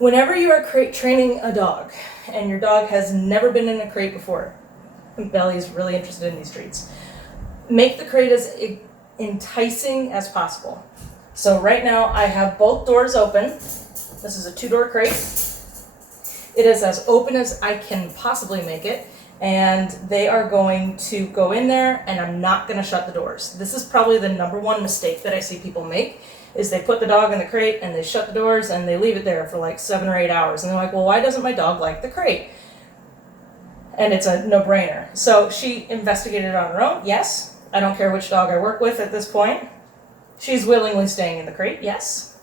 Whenever you are crate training a dog and your dog has never been in a crate before, Belly is really interested in these treats, make the crate as enticing as possible. So right now I have both doors open. This is a 2-door crate. It is as open as I can possibly make it, and they are going to go in there, and I'm not going to shut the doors. This is probably the #1 mistake that I see people make, is they put the dog in the crate and they shut the doors and they leave it there for like 7 or 8 hours, and they're like, well, why doesn't my dog like the crate? And it's a no-brainer. So she investigated it on her own. Yes. I don't care which dog I work with at this point. She's willingly staying in the crate. Yes.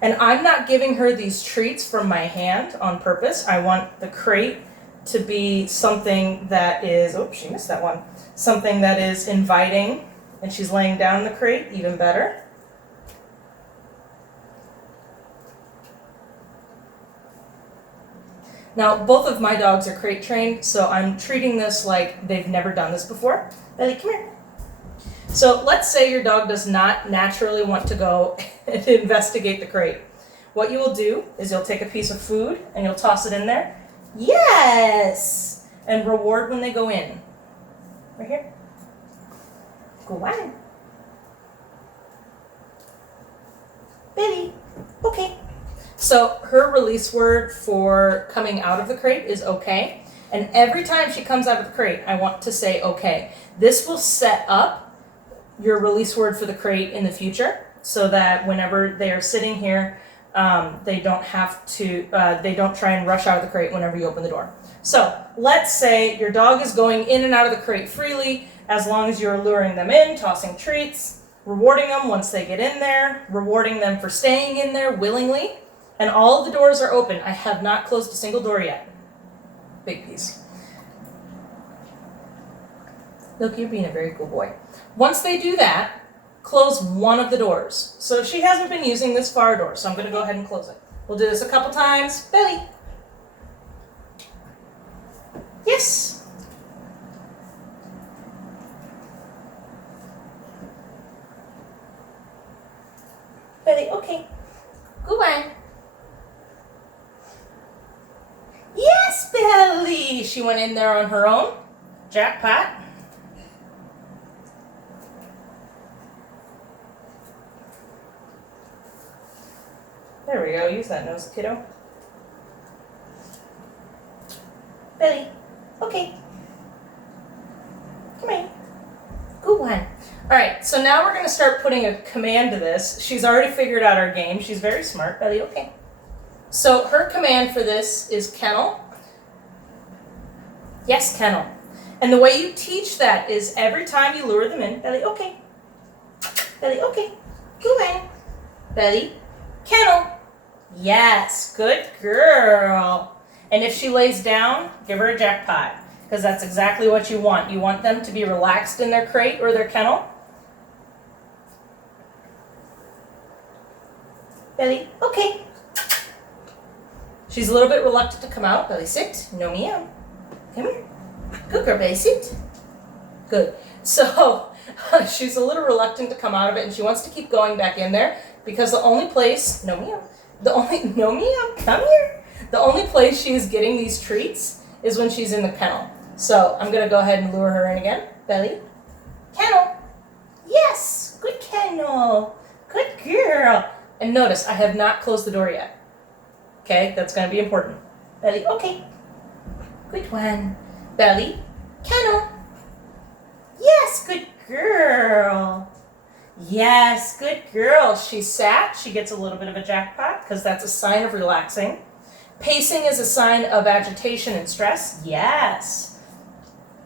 And I'm not giving her these treats from my hand on purpose. I want the crate to be something that is, oh, she missed that one, something that is inviting, and she's laying down in the crate, even better. Now, both of my dogs are crate trained, so I'm treating this like they've never done this before. Belly, come here. So let's say your dog does not naturally want to go and investigate the crate. What you will do is you'll take a piece of food and you'll toss it in there. Yes! And reward when they go in. Right here. Go on. Billy. Okay. So her release word for coming out of the crate is okay. And every time she comes out of the crate, I want to say okay. This will set up your release word for the crate in the future, so that whenever they are sitting here, they don't have to, they don't try and rush out of the crate whenever you open the door. So let's say your dog is going in and out of the crate freely, as long as you're luring them in, tossing treats, rewarding them once they get in there, rewarding them for staying in there willingly, and all of the doors are open. I have not closed a single door yet. Big piece. Look, you're being a very cool boy. Once they do that, close one of the doors. So she hasn't been using this far door, so I'm going to go ahead and close it. We'll do this a couple times. Belly. Yes. Belly, okay. Good one. Yes, Belly. She went in there on her own. Jackpot. There we go. Use that nose, kiddo. Belly. Okay. Come in. Good one. All right, so now we're going to start putting a command to this. She's already figured out our game. She's very smart. Belly, okay. So her command for this is kennel. Yes, kennel. And the way you teach that is every time you lure them in, Belly, okay. Belly, okay. Good one. Belly, kennel. Yes, good girl. And if she lays down, give her a jackpot, because that's exactly what you want. You want them to be relaxed in their crate or their kennel. Belly, okay. She's a little bit reluctant to come out. Belly, sit. No meow. Come here. Good girl, Belly, sit. Good. So she's a little reluctant to come out of it, and she wants to keep going back in there, because the only place, no meow. No meow, come here. The only place she is getting these treats is when she's in the kennel. So I'm going to go ahead and lure her in again. Belly, kennel. Yes, good kennel. Good girl. And notice, I have not closed the door yet. Okay, that's going to be important. Belly, okay. Good one. Belly, kennel. Yes, good girl. Yes, good girl. She sat. She gets a little bit of a jackpot, because that's a sign of relaxing. Pacing is a sign of agitation and stress. Yes.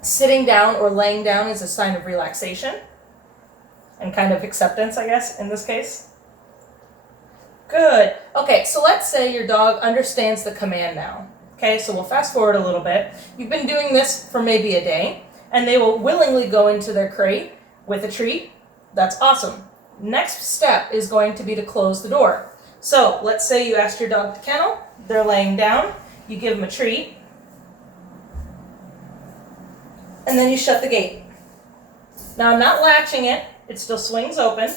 Sitting down or laying down is a sign of relaxation and kind of acceptance, I guess, in this case. Good. Okay, so let's say your dog understands the command now. Okay, so we'll fast forward a little bit. You've been doing this for maybe a day, and they will willingly go into their crate with a treat. That's awesome. Next step is going to be to close the door. So let's say you asked your dog to kennel. They're laying down. You give them a treat. And then you shut the gate. Now I'm not latching it. It still swings open.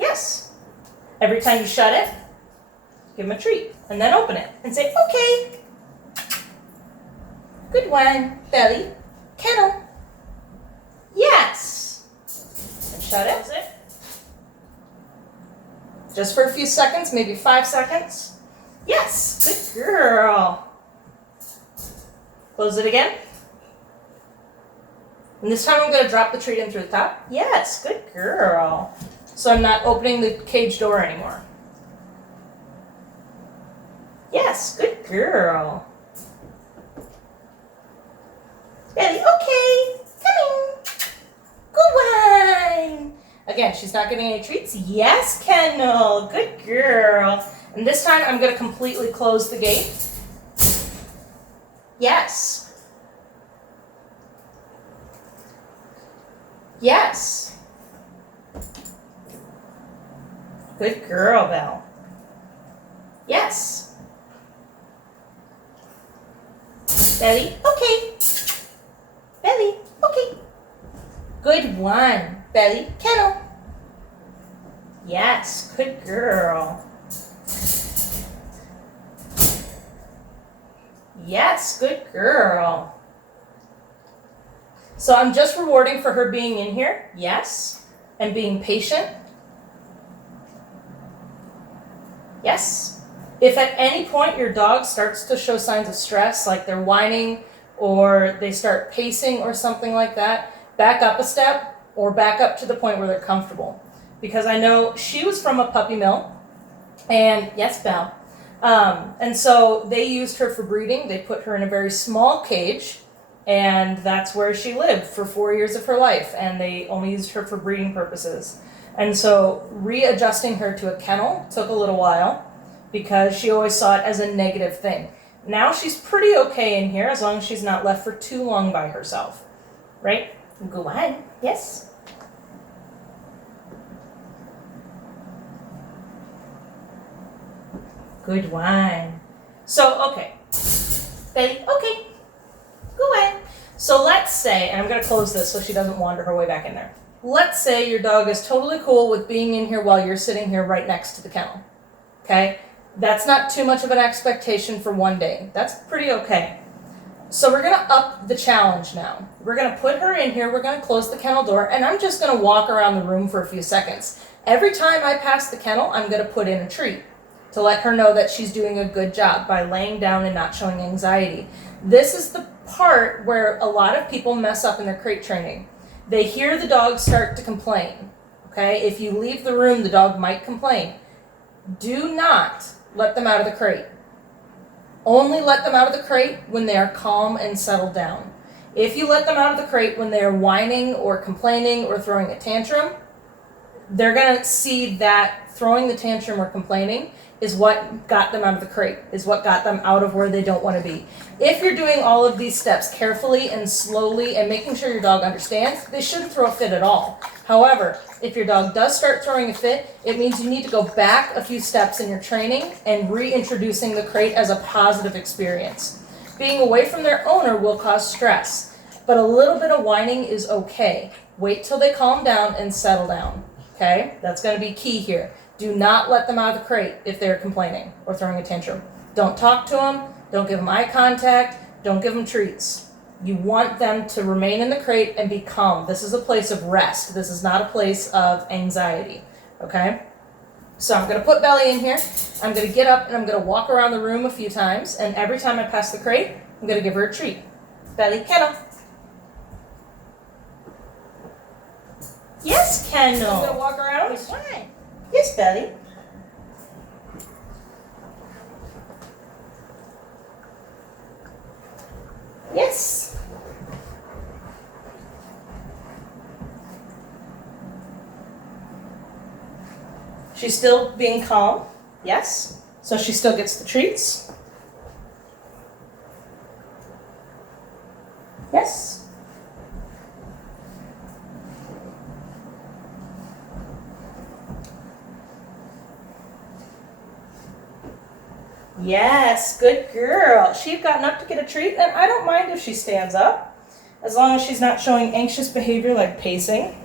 Yes. Every time you shut it, give him a treat, and then open it and say, okay. Good one. Belly, kennel. Yes. And shut it. Just for a few seconds, maybe 5 seconds. Yes, good girl. Close it again. And this time I'm going to drop the treat in through the top. Yes, good girl. So I'm not opening the cage door anymore. Yes, good girl. Belly, okay, coming. Good one. Again, she's not getting any treats. Yes, kennel, good girl. And this time I'm going to completely close the gate. Yes. Yes. Good girl, Belle. Yes. Belly, okay. Belly, okay. Good one. Belly, kennel. Yes, good girl. Yes, good girl. So I'm just rewarding for her being in here, yes, and being patient. Yes. If at any point your dog starts to show signs of stress, like they're whining or they start pacing or something like that, back up a step or back up to the point where they're comfortable. Because I know she was from a puppy mill, and yes, Belle. And so they used her for breeding. They put her in a very small cage, and that's where she lived for 4 years of her life, and they only used her for breeding purposes. And so readjusting her to a kennel took a little while because she always saw it as a negative thing. Now she's pretty okay in here as long as she's not left for too long by herself, right? Go on, yes. Good one. So, okay. Belly, okay. Go ahead. So let's say, and I'm going to close this so she doesn't wander her way back in there. Let's say your dog is totally cool with being in here while you're sitting here right next to the kennel. Okay? That's not too much of an expectation for one day. That's pretty okay. So we're going to up the challenge now. We're going to put her in here, we're going to close the kennel door, and I'm just going to walk around the room for a few seconds. Every time I pass the kennel, I'm going to put in a treat to let her know that she's doing a good job by laying down and not showing anxiety. This is the part where a lot of people mess up in their crate training. They hear the dog start to complain. Okay? If you leave the room, the dog might complain. Do not let them out of the crate. Only let them out of the crate when they are calm and settled down. If you let them out of the crate when they are whining or complaining or throwing a tantrum, they're going to see that throwing the tantrum or complaining is what got them out of the crate, is what got them out of where they don't want to be. If you're doing all of these steps carefully and slowly and making sure your dog understands, they shouldn't throw a fit at all. However, if your dog does start throwing a fit, it means you need to go back a few steps in your training and reintroducing the crate as a positive experience. Being away from their owner will cause stress, but a little bit of whining is okay. Wait till they calm down and settle down. Okay? That's going to be key here. Do not let them out of the crate if they're complaining or throwing a tantrum. Don't talk to them. Don't give them eye contact. Don't give them treats. You want them to remain in the crate and be calm. This is a place of rest. This is not a place of anxiety. Okay? So I'm going to put Belly in here. I'm going to get up and I'm going to walk around the room a few times. And every time I pass the crate, I'm going to give her a treat. Belly, kennel. Yes, kennel. I'm going to walk around. Why? Yes, Belly. Yes. She's still being calm. Yes. So she still gets the treats. Yes. Yes, good girl. She'd gotten up to get a treat, and I don't mind if she stands up, as long as she's not showing anxious behavior like pacing.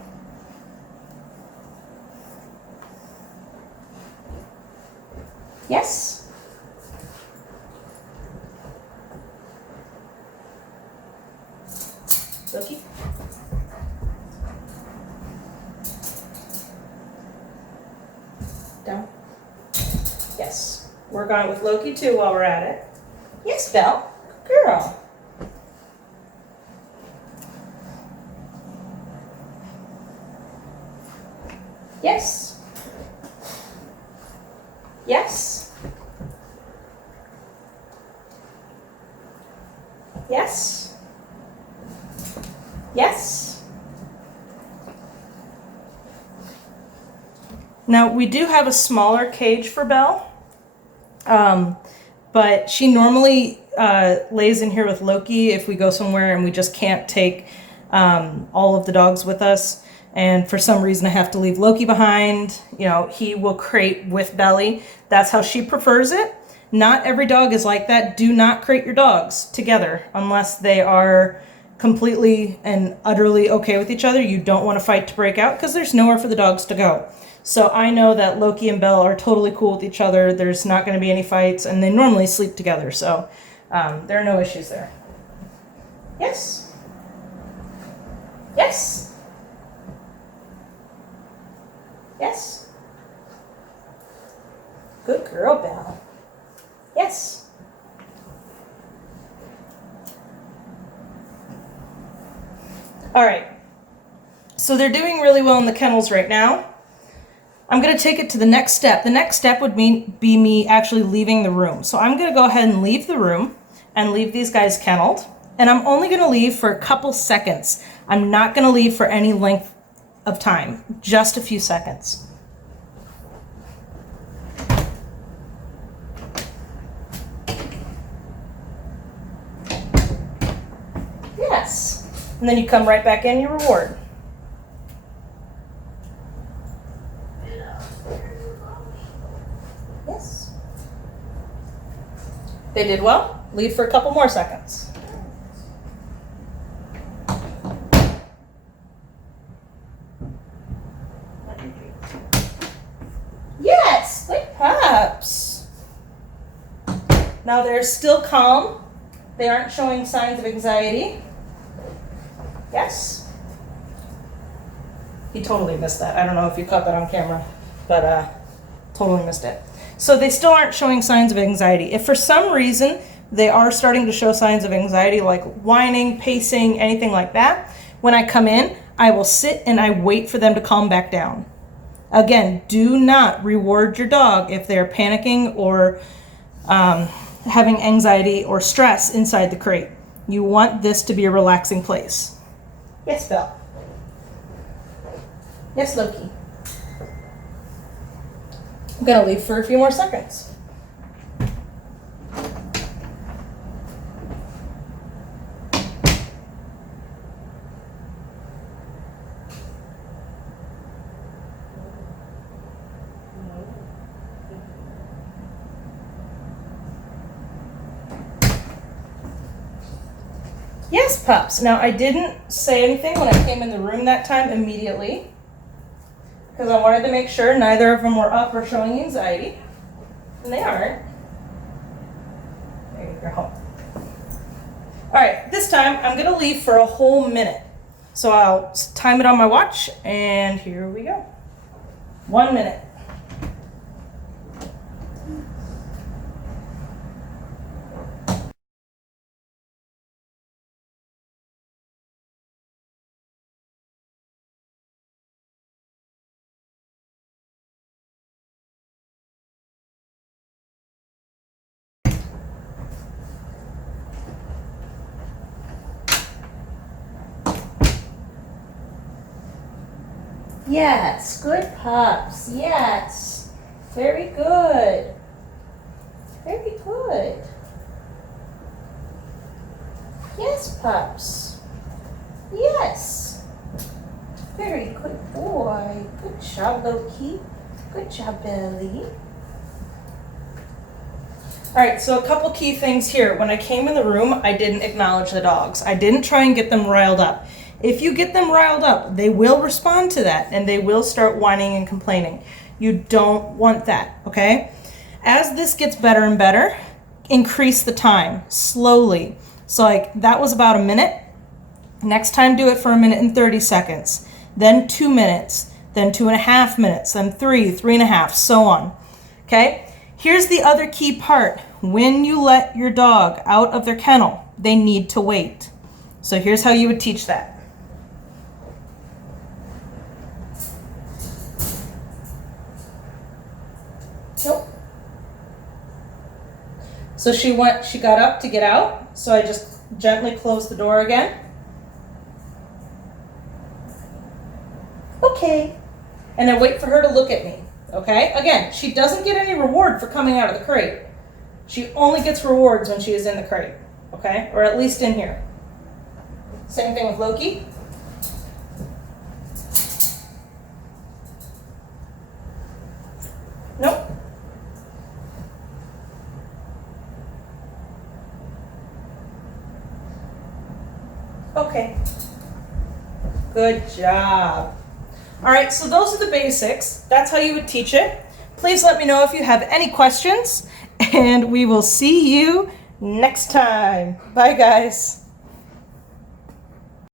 Yes. Yes. Work on it with Loki too while we're at it. Yes, Belle. Good girl. Yes. Yes. Yes. Yes. Now we do have a smaller cage for Belle, but she normally lays in here with Loki if we go somewhere and we just can't take all of the dogs with us. And for some reason I have to leave Loki behind, you know, he will crate with Belly. That's how she prefers it. Not every dog is like that. Do not crate your dogs together unless they are completely and utterly okay with each other. You don't want to fight to break out because there's nowhere for the dogs to go. So I know that Loki and Belle are totally cool with each other. There's not going to be any fights, and they normally sleep together. So there are no issues there. Yes. Yes. Yes. Good girl, Belle. Yes. All right. So they're doing really well in the kennels right now. I'm going to take it to the next step. The next step would be me actually leaving the room. So I'm going to go ahead and leave the room and leave these guys kenneled. And I'm only going to leave for a couple seconds. I'm not going to leave for any length of time, just a few seconds. Yes. And then you come right back in your reward. Yes. They did well. Leave for a couple more seconds. Yes, good pups. Now they're still calm. They aren't showing signs of anxiety. Yes. He totally missed that. I don't know if you caught that on camera, but totally missed it. So they still aren't showing signs of anxiety. If for some reason they are starting to show signs of anxiety, like whining, pacing, anything like that, when I come in, I will sit and I wait for them to calm back down. Again, do not reward your dog if they're panicking or having anxiety or stress inside the crate. You want this to be a relaxing place. Yes, Belle. Yes, Loki. I'm going to leave for a few more seconds. Yes, pups. Now, I didn't say anything when I came in the room that time immediately because I wanted to make sure neither of them were up or showing anxiety. And they aren't. There you go. All right, this time I'm going to leave for a whole minute. So I'll time it on my watch, and here we go. 1 minute. Yes, good pups. Yes. Very good. Very good. Yes, pups. Yes. Very good boy. Good job, Loki. Good job, Belly. All right, so a couple key things here. When I came in the room, I didn't acknowledge the dogs. I didn't try and get them riled up. If you get them riled up, they will respond to that and they will start whining and complaining. You don't want that, okay? As this gets better and better, increase the time slowly. So like that was about a minute. Next time, do it for 1 minute and 30 seconds, then 2 minutes, then 2.5 minutes, then 3, 3.5, so on. Okay? Here's the other key part. When you let your dog out of their kennel, they need to wait. So here's how you would teach that. Nope. So she got up to get out, so I just gently closed the door again. Okay. And then wait for her to look at me. Okay? Again, she doesn't get any reward for coming out of the crate. She only gets rewards when she is in the crate. Okay? Or at least in here. Same thing with Loki. Nope. Okay. Good job. All right, so those are the basics. That's how you would teach it. Please let me know if you have any questions, and we will see you next time. Bye, guys.